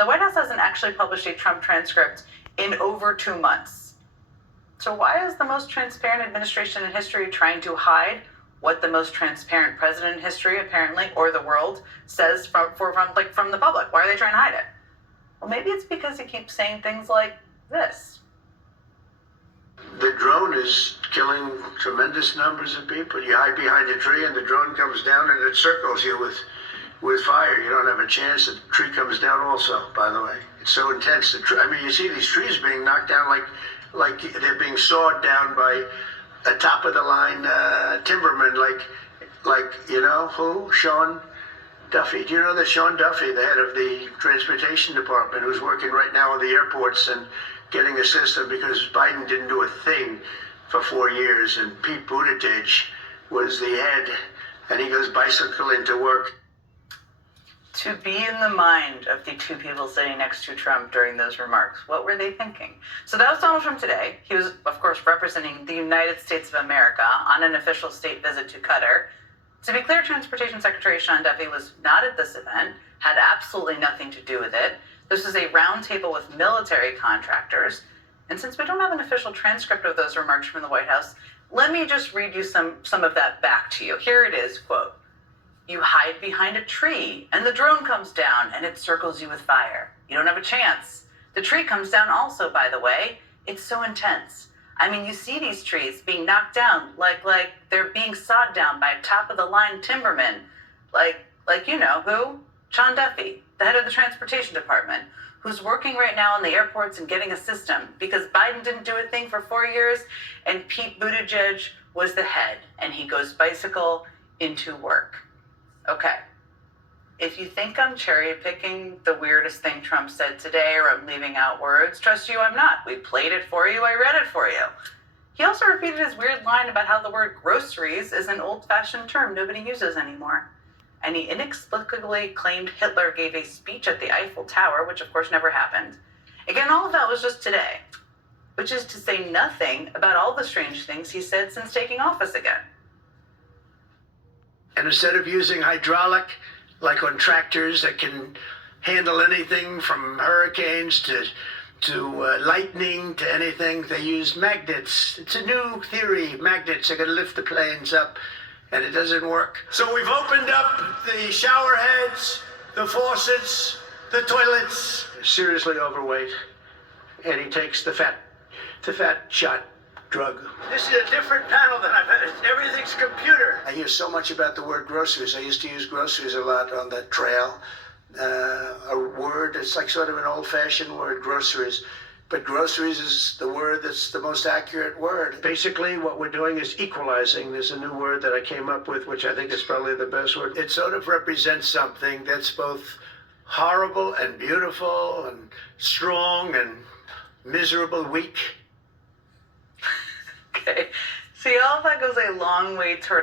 The White House hasn't actually published a Trump transcript in over 2 months. So why is the most transparent administration in history trying to hide what the most transparent president in history, apparently, or the world, says from the public? Why are they trying to hide it? Well, maybe it's because he keeps saying things like this. The drone is killing tremendous numbers of people. You hide behind a tree and the drone comes down and it circles you with fire. You don't have a chance. The tree comes down also, by the way. It's so intense. You see these trees being knocked down like they're being sawed down by a top-of-the-line timberman, like you know who? Sean Duffy. Do you know that Sean Duffy, the head of the transportation department, who's working right now on the airports and getting a system because Biden didn't do a thing for 4 years, and Pete Buttigieg was the head, and he goes bicycling to work. To be in the mind of the two people sitting next to Trump during those remarks, what were they thinking? So that was Donald Trump today. He was, of course, representing the United States of America on an official state visit to Qatar. To be clear, Transportation Secretary Sean Duffy was not at this event, had absolutely nothing to do with it. This is a roundtable with military contractors. And since we don't have an official transcript of those remarks from the White House, let me just read you some of that back to you. Here it is, quote, "You hide behind a tree and the drone comes down and it circles you with fire. You don't have a chance. The tree comes down also, by the way. It's so intense. I mean, you see these trees being knocked down like they're being sawed down by a top-of-the-line timberman. Like you know who? Sean Duffy, the head of the transportation department, who's working right now on the airports and getting a system because Biden didn't do a thing for 4 years and Pete Buttigieg was the head and he goes bicycle into work." Okay. If you think I'm cherry picking the weirdest thing Trump said today or I'm leaving out words, trust you, I'm not. We played it for you. I read it for you. He also repeated his weird line about how the word groceries is an old-fashioned term nobody uses anymore. And he inexplicably claimed Hitler gave a speech at the Eiffel Tower, which of course never happened. Again, all of that was just today, which is to say nothing about all the strange things he said since taking office again. And instead of using hydraulic, like on tractors that can handle anything from hurricanes to lightning to anything, they use magnets. It's a new theory. Magnets are going to lift the planes up, and it doesn't work. So we've opened up the shower heads, the faucets, the toilets. Seriously overweight, and he takes the fat shot drug. This is a different panel than I've had. Everything's computer. I hear so much about the word groceries. I used to use groceries a lot on the trail. A word, it's like sort of an old-fashioned word, groceries. But groceries is the word that's the most accurate word. Basically, what we're doing is equalizing. There's a new word that I came up with, which I think is probably the best word. It sort of represents something that's both horrible and beautiful and strong and miserable, weak. Okay. See, all of that goes a long way toward